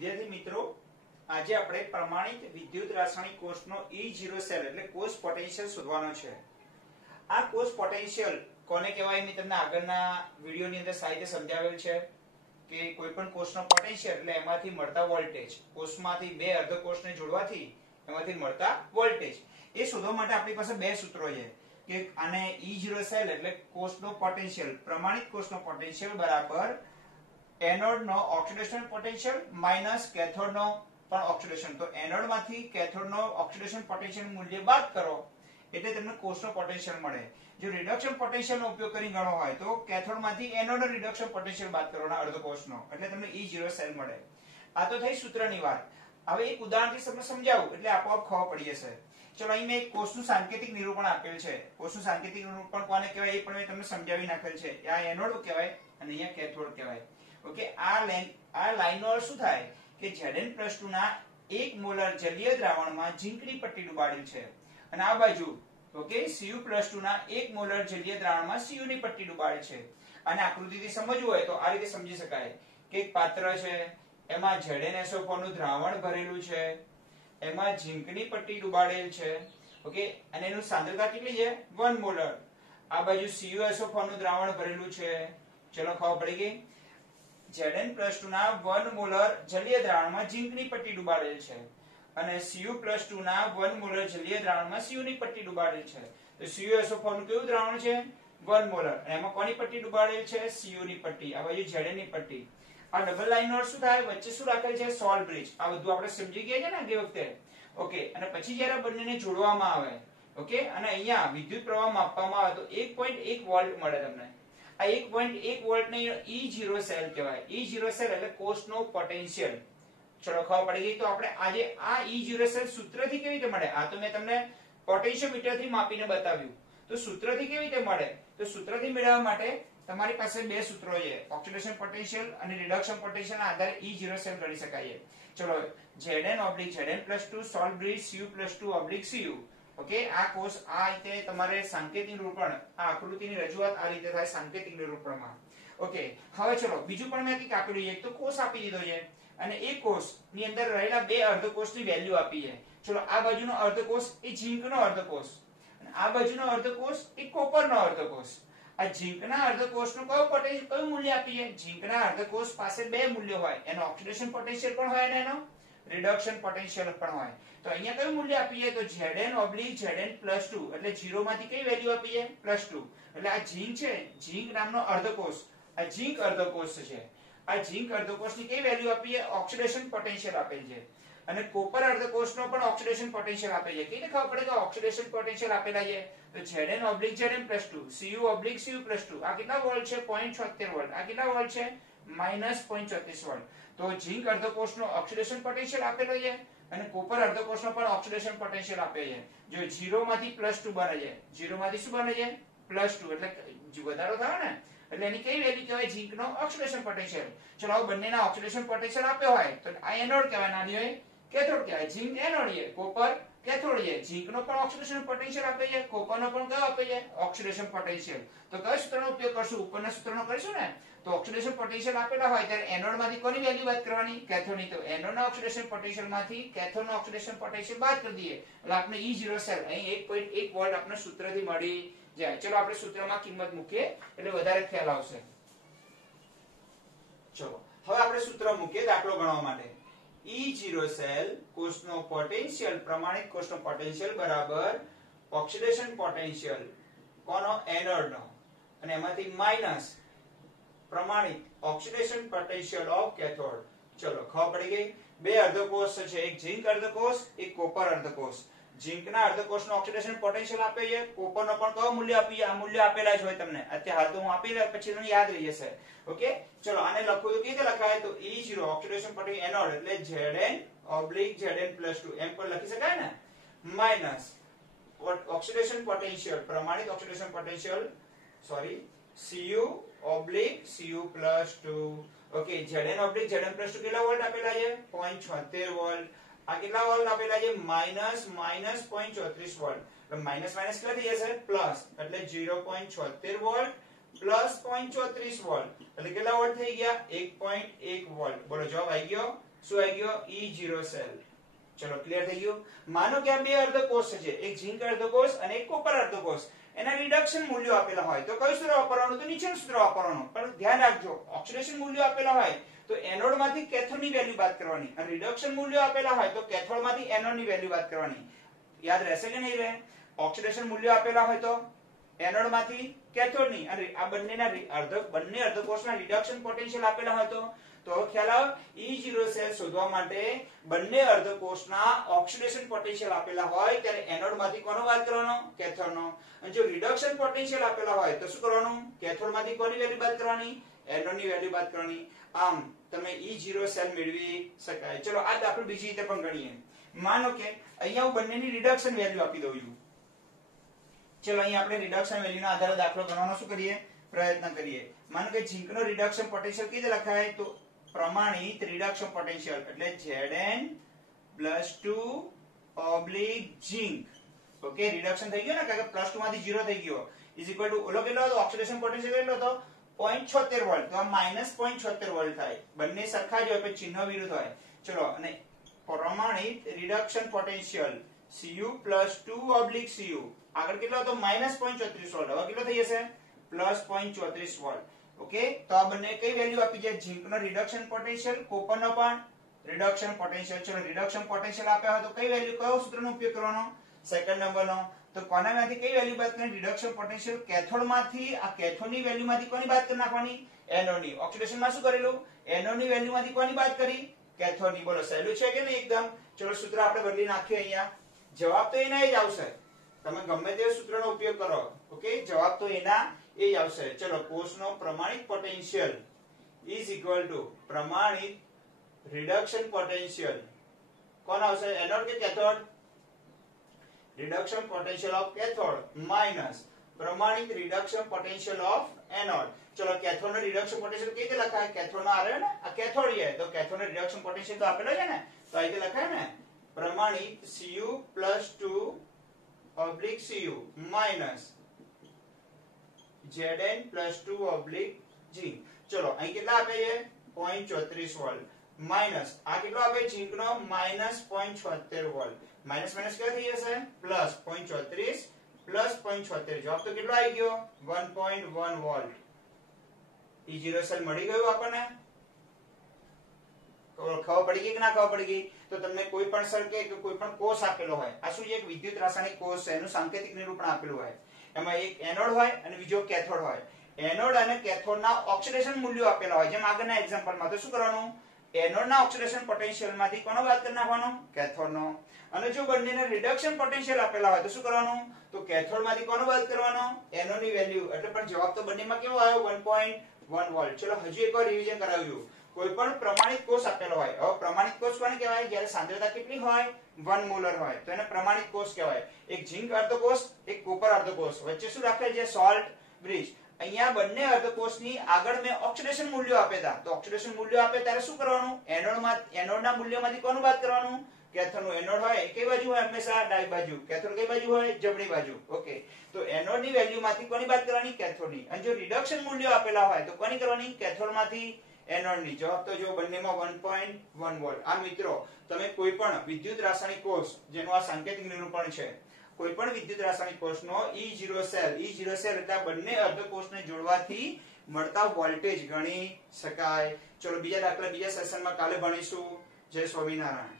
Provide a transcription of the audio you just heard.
વિદ્યાર્થી મિત્રો, આજે આપણે પ્રમાણિત વિદ્યુત રાસાયણિક કોષનો E0 સેલ એટલે કોષ પોટેન્શિયલ શોધવાનો છે. આ કોષ પોટેન્શિયલ કોને કહેવાય મેં તમને આગળના વિડિયોની અંદર સારી રીતે સમજાવેલ છે કે કોઈ પણ કોષનો પોટેન્શિયલ એટલે એમાંથી મળતા વોલ્ટેજ, કોષમાંથી બે અર્ધકોષને જોડવાથી એમાંથી મળતા વોલ્ટેજ. એ શોધવા માટે આપણી પાસે બે સૂત્રો છે કે આને E0 સેલ એટલે કોષનો પોટેન્શિયલ, પ્રમાણિત કોષનો પોટેન્શિયલ બરાબર એનોડ નો ઓક્સિડેશન પોટેન્શિયલ માઈનસ કેથોડ નો પણ ઓક્સિડેશન. તો એનોડ માંથી કેથોડ નો ઓક્સિડેશન પોટેન્શિયલ મૂલ્ય બાદ કરો એટલે તમને કોષનો પોટેન્શિયલ મળે. જો રિડક્શન પોટેન્શિયલ નો ઉપયોગ કરી ગણો હોય તો કેથોડ માંથી એનોડ નો રિડક્શન પોટેન્શિયલ બાદ કરવાના અર્ધકોષનો એટલે તમને E0 સેલ મળે. આ તો થઈ સૂત્રની વાત. હવે એક ઉદાહરણથી તમને સમજાવું એટલે આપોઆપ ખબર પડી જશે. ચલો અહીં મેં એક કોષનું સાંકેતિક નિરૂપણ આપેલ છે. કોષનું સાંકેતિક નિરૂપણ કોને કહેવાય એ પણ મેં તમને સમજાવી નાખેલ છે. આ એનોડ કહેવાય અને અહીંયા કેથોડ કહેવાય. ઓકે, આ લાઈનનો અર્થ શું થાય કે Zn+2 ના 1 મોલર જલીય દ્રાવણમાં ઝીંકની પટ્ટી ડુબાડેલ છે અને આ બાજુ ઓકે Cu+2 ના 1 મોલર જલીય દ્રાવણમાં Cu ની પટ્ટી ડુબાડેલ છે. અને આકૃતિથી સમજવું હોય તો આ રીતે સમજી શકાય કે એક પાત્ર છે, એમાં ZnSO4 નું દ્રાવણ ભરેલું છે, એમાં ઝીંકની પટ્ટી ડુબાડેલ છે. ઓકે, અને એનું સાંદ્રતા કેટલી છે? 1 મોલર. આ બાજુ CuSO4 નું દ્રાવણ ભરેલું છે. ચલો ખબર પડી ગઈ. Zn+2 ના 1 મોલર જલીય દ્રાવણમાં ઝીંકની પટ્ટી ડુબાડેલ છે અને Cu+2 ના 1 મોલર જલીય દ્રાવણમાં Cu ની પટ્ટી ડુબાડેલ છે. તો CuSO4 નું કેવું દ્રાવણ છે? 1 મોલર. અને એમાં કોની પટ્ટી ડુબાડેલ છે? Cu ની પટ્ટી. આ બાજુ Zn ની પટ્ટી. આ ડબલ લાઈન નો શું થાય? વચ્ચે શું રાખેલ છે? Salt bridge. આ બધું આપણે સમજી ગયા છે ને તે વખતે. ઓકે, અને પછી જ્યારે બંનેને જોડવામાં આવે ઓકે અને અહીંયા વિદ્યુત પ્રવાહ માપવામાં આવે તો 1.1 વોલ્ટ મળે તમને. આ 1.1 વોલ્ટ ને E0 સેલ કહેવાય. E0 સેલ એટલે કોષનો પોટેન્શિયલ. ચલો ખબર પડી ગઈ. તો આપણે આજે આ E0 સેલ સૂત્રથી કેવી રીતે મળે? આ તો મેં તમને પોટેન્શિયોમીટર થી માપીને બતાવ્યું. તો સૂત્રથી કેવી રીતે મળે? તો સૂત્રથી મેળવવા માટે તમારી પાસે બે સૂત્રો છે, ઓક્સિડેશન પોટેન્શિયલ અને રિડક્શન પોટેન્શિયલ ના આધારે E0 સેલ ગણી શકાય છે. ચલો Zn/Zn+2 salt bridge Cu+2/Cu. Okay, આ કોષ આ રીતે તમારે સાંકેતિક નિરૂપણ, આ આકૃતિની રજૂઆત આ રીતે થાય સાંકેતિક નિરૂપણમાં. ઓકે, હવે ચલો બીજું પણ મેં કંઈક આપેલું છે. એક તો કોષ આપી દીધો છે અને એ કોષની અંદર રહેલા બે અર્ધકોષની વેલ્યુ આપી છે. ચલો આ બાજુનો અર્ધકોષ એ ઝીંકનો અર્ધકોષ અને આ બાજુનો અર્ધકોષ એ કોપરનો અર્ધકોષ. આ ઝીંકના અર્ધકોષનું કયું મૂલ્ય આપી છે? ઝીંકના અર્ધકોષ પાસે બે મૂલ્યો હોય, એનો ઓક્સિડેશન પોટેન્શિયલ પણ હોય અને એનો રિડક્શન પોટેન્શિયલ પણ હોય. તો અહીંયા કયું મૂલ્ય આપી છે? તો Zn/Zn+2 એટલે 0 માંથી કઈ વેલ્યુ આપી છે? +2. એટલે આ ઝીંક છે, ઝીંક નામનો અર્ધકોષ, આ ઝીંક અર્ધકોષ છે. આ ઝીંક અર્ધકોષની કઈ વેલ્યુ આપી છે? ઓક્સિડેશન પોટેન્શિયલ આપેલ છે. અને કોપર અર્ધકોષનો પણ ઓક્સિડેશન પોટેન્શિયલ આપેલ છે. કેને ખબર પડે કે ઓક્સિડેશન પોટેન્શિયલ આપેલા છે? તો Zn/Zn+2 Cu/Cu+2 આ કેટલા વોલ્ટ છે? 0.76 વોલ્ટ. આ કેટલા વોલ્ટ છે? -0.34 વોલ્ટ. તો ઝીંક અર્ધકોષનો ઓક્સિડેશન પોટેન્શિયલ આપેલો છે અને કોપર અર્ધકોષનો પણ ઓક્સિડેશન પોટેન્શિયલ આપેલ છે. જો 0 માંથી +2 બને છે, 0 માંથી શું બને છે? +2 એટલે વધારો થાય ને, એટલે એની કઈ વેલ્યુ કહેવાય? ઝીંકનો ઓક્સિડેશન પોટેન્શિયલ. ચલો હવે બંનેના ઓક્સિડેશન પોટેન્શિયલ આપ્યો હોય તો આ એનોડ કહેવાય, નાની હોય કેથોડ કહેવાય. ઝીંક એનોડ છે, કોપર કેથોડ છે. ઝીંકનો પણ ઓક્સિડેશન પોટેન્શિયલ આપે છે, કોપરનો પણ કયો આપે છે? Oxidation potential. તો કયો સૂત્રનો ઉપયોગ કરશું? ઉપરના સૂત્રનો કરીશું ને. તો ઓક્સિડેશન પોટેન્શિયલ આપેલા હોય ત્યારે એનોડ માંથી કોની વેલ્યુ બાદ કરવાની? કેથોડની. તો એનોડના ઓક્સિડેશન પોટેન્શિયલ માંથી કેથોડનો ઓક્સિડેશન પોટેન્શિયલ બાદ કરી દઈએ એટલે આપણે E0 સેલ અહીં 1.1 વોલ્ટ આપણે સૂત્રથી મળી જાય. ચલો આપણે સૂત્રમાં કિંમત મૂકીએ એટલે વધારે ખ્યાલ આવશે. ચલો હવે આપણે સૂત્ર મૂકીએ દાખલો ગણવા માટે. E0 સેલ કોષનો પોટેન્શિયલ, પ્રમાણિત કોષનો પોટેન્શિયલ બરાબર ઓક્સિડેશન પોટેન્શિયલ કોનો? એનોડનો. અને એમાંથી માઈનસ પ્રમાણિત ઓક્સિડેશન પોટેન્શિયલ ઓફ કેથોડ. ચલો ખબર પડી ગઈ. બે અર્ધકોષ છે, એક ઝીંક અર્ધકોષ, એક કોપર અર્ધકોષ. ઝીંકના અર્ધકોષનો ઓક્સિડેશન પોટેન્શિયલ આપે છે, કોપરનો પણ કયો મૂલ્ય આપી? આ મૂલ્ય આપેલા જ હોય તમને. અત્યારે હાલ તો હું આપી પછી તમને યાદ રહી જશે. ઓકે, ચલો આને લખવું તો કેવી રીતે લખાય? તો E0 ઓક્સિડેશન પોટેન્શિયલ એનોડ એટલે Zn/Zn+2 એમ પણ લખી શકાય ને, માઈનસ ઓક્સિડેશન પોટેન્શિયલ, પ્રમાણિત oxidation potential Cu/Cu+2. Okay, Zn/Zn+2 કેટલા વોલ્ટ આપેલા છે? 0.76 વોલ્ટ. આ કેટલા વોલ્ટ આપેલા છે? -0.34 વોલ્ટ. એટલે માઈનસ માઈનસ કેટલા થઈ જશે? પ્લસ. એટલે 0.76 વોલ્ટ પ્લસ 0.34 વોલ્ટ એટલે કેટલા વોલ્ટ થઈ ગયા? 1.1 વોલ્ટ. બોલો જવાબ આવી ગયો? શું આવી ગયો E0 સેલ. ચલો ક્લિયર થઈ ગયું. માનો કે આ બે અર્ધકોષ છે, એક ઝીંક અર્ધકોષ અને એક કોપર અર્ધકોષ. એના રિડક્શન મૂલ્યો આપેલા હોય તો કયું સૂત્ર વાપરવાનું? તો નીચેનું સૂત્ર વાપરવાનું. પણ ધ્યાન રાખજો, ઓક્સિડેશન મૂલ્યો આપેલા હોય તો એનોડ માંથી કેથોડ ની વેલ્યુ બાદ કરવાની, અને રિડક્શન મૂલ્યો આપેલા હોય તો કેથોડ માંથી એનોડ ની વેલ્યુ બાદ કરવાની. યાદ રહેશે કે નહીં રહે? ઓક્સિડેશન મૂલ્યો આપેલા હોય તો એનોડ માંથી કેથોડ ની, અને આ બંને અર્ધકોષના રિડક્શન પોટેન્શિયલ આપેલા હોય તો ખ્યાલ આવે. E0 સેલ શોધવા માટે બંને અર્ધકોષના ઓક્સિડેશન પોટેન્શિયલ આપેલા હોય ત્યારે એનોડ માંથી કોનો બાદ કરવાનો? કેથોડ નો. અને જો રિડક્શન પોટેન્શિયલ આપેલા હોય તો શું કરવાનું? કેથોડ માંથી કોની વેલ્યુ બાદ કરવાની? એનોડ ની વેલ્યુ બાદ કરવાની. આમ તમે E0 સેલ મેળવી શકાય. ચલો આ દાખલો બીજી રીતે પણ ગણીએ. માનો કે અહીંયા હું બંનેની રિડક્શન વેલ્યુ આપી દઉં છું. ચલો અહીંયા આપણે રિડક્શન વેલ્યુના આધારે દાખલો ગણવાનો શું કરીએ? પ્રયત્ન કરીએ. માનો કે ઝીંકનો રિડક્શન પોટેન્શિયલ કેવી રીતે લખાય? તો પ્રમાણિત રિડક્શન પોટેન્શિયલ એટલે Zn +2 ઝીંક. ઓકે, રિડક્શન થઈ ગયો ને, કારણ કે +2 માંથી 0 થઈ ગયો. ઇઝ ઇક્વલ ટુ ઓલો કેટલો હતો? ઓક્સિડેશન પોટેન્શિયલ કેટલો હતો? 0.76 વોલ્ટ. તો આ -0.76 વોલ્ટ થાય. બંને સરખા જ હોય પણ ચિહ્ન વિરુદ્ધ હોય. ચલો, અને પ્રમાણિત રિડક્શન પોટેન્શિયલ Cu +2 Cu આગળ કેટલો હતો? -0.34 વોલ્ટ. હવે કેટલો થઈ જશે? +0.34 વોલ્ટ. ઓકે, તો આ બંને કઈ વેલ્યુ આપી છે? ઝીંકનો રિડક્શન પોટેન્શિયલ, કોપરનો પણ રિડક્શન પોટેન્શિયલ. ચલો, રિડક્શન પોટેન્શિયલ આપ્યા હોય તો કઈ વેલ્યુ, કયો સૂત્રનો ઉપયોગ કરવાનો? સેકન્ડ નંબરનો. તો કોનામાંથી કઈ વેલ્યુ બાદ કરવાની? રિડક્શન પોટેન્શિયલ કેથોડમાંથી, આ કેથોડની વેલ્યુમાંથી કોની બાદ કરી નાખવાની? એનોડની. ઓક્સિડેશનમાં શું કરેલું? એનોડની વેલ્યુમાંથી કોની બાદ કરી? કેથોડની. બોલો, સહેલું છે કે નહીં એકદમ? ચલો, સૂત્ર આપણે બદલી નાખીએ અહીંયા. જવાબ તો એના જ આવશે. તમે ગમે તે સૂત્રનો ઉપયોગ કરો, ઓકે, જવાબ તો એના એ જ આવશે. ચલો, કોષનો પ્રમાણિત પોટેન્શિયલ ઇઝ ઇક્વલ ટુ પ્રમાણિત રિડક્શન પોટેન્શિયલ. કોણ આવશે? એનોડ કે cathode? Reduction potential of cathode minus પ્રમાણિત રિડક્શન પોટેન્શિયલ ઓફ એનોડ. ચલો, કેથોડ નો રિડક્શન પોટેન્શિયલ કેવી રીતે લખાય? કેથોડ નો આવે ને, આ કેથોડ છે તો કેથોડ નો રિડક્શન પોટેન્શિયલ તો આપેલો છે ને, તો આ રીતે લખાય ને, પ્રમાણિત Cu +2 Cu માઇનસ Zn +2 ઝીંક. ચલો, અહીં કેટલા આપે છે? 0.34 વોલ્ટ. માઇનસ આ કેટલો આપે? ઝીંકનો -0.76 વોલ્ટ. માઇનસ માઇનસ કેટલો થઈ જશે? +0.34 +0.76. જવાબ તો કેટલો આવી ગયો? 1.1 વોલ્ટ. E0 સેલ મળી ગયું આપણને. ખબર પડી ગઈ કે ના ખબર પડી ગઈ? તો તમને કોઈ પણ સર્કિટ કે કોઈ પણ કોષ આપેલો હોય, આ શું છે? એક વિદ્યુત રાસાયણિક કોષ છે, એનું સાંકેતિક નિરૂપણ આપેલું હોય. એમાં એક એનોડ હોય અને બીજો કેથોડ હોય. એનોડ અને કેથોડના ઓક્સિડેશન મૂલ્યો આપેલા હોય. જેમ આગળના એક્ઝામ્પલમાં, તો શું કરવાનું? એનોડના ઓક્સિડેશન પોટેન્શિયલમાંથી કોનો બાદ કરી નાખવાનો? કેથોડનો. અને જો બંનેના રિડક્શન પોટેન્શિયલ આપેલા હોય તો શું કરવાનું? તો કેથોડમાંથી કોનો બાદ કરવાનો? એનોડની વેલ્યુ. એટલે પણ જવાબ તો બંનેમાં કેવો આવ્યો? 1.1 વોલ્ટ. ચલો, હજુ એકવાર રિવિઝન કરાવ્યું. કોઈ પણ પ્રમાણિત કોષ આપેલો હોય. હવે પ્રમાણિત કોષ કોને કહેવાય? જ્યારે સાંદ્રતા કેટલી હોય? 1 મોલર હોય તો એને પ્રમાણિત કોષ કહેવાય. એક ઝીંક અર્ધકોષ, એક કોપર અર્ધકોષ, વચ્ચે શું રાખેલ છે? Salt bridge. અહીંયા બંને અર્ધકોષની આગળ મેં ઓક્સિડેશન મૂલ્યો આપ્યા હતા. તો ઓક્સિડેશન મૂલ્યો આપે ત્યારે શું કરવાનું? એનોડના મૂલ્યોમાંથી કોનું બાદ કરવાનું? કેથોડનું. એનોડ હોય કઈ બાજુ હોય? હંમેશા ડાબી બાજુ. કેથોડ કઈ બાજુ હોય? જમણી બાજુ. ઓકે, તો એનોડની વેલ્યુમાંથી કોની બાદ કરવાની? કેથોડની. અને જો રિડક્શન મૂલ્યો આપેલા હોય તો કોની કરવાની? કેથોડમાંથી એનોડની. જવાબ તો જો બંનેમાં 1.1 વોલ્ટ. આ મિત્રો, તમે કોઈ પણ વિદ્યુત રાસાયણિક કોષ જેનું આ સાંકેતિક નિરૂપણ છે, કોઈ પણ વિદ્યુત રાસાયણિક કોષનો E0 સેલ એટલે બંને અર્ધકોષને જોડવાથી મળતા વોલ્ટેજ ગણી શકાય. ચલો, બીજા દાખલા બીજા સેશનમાં કાલે ભણીશું. જય સ્વામિનારાયણ.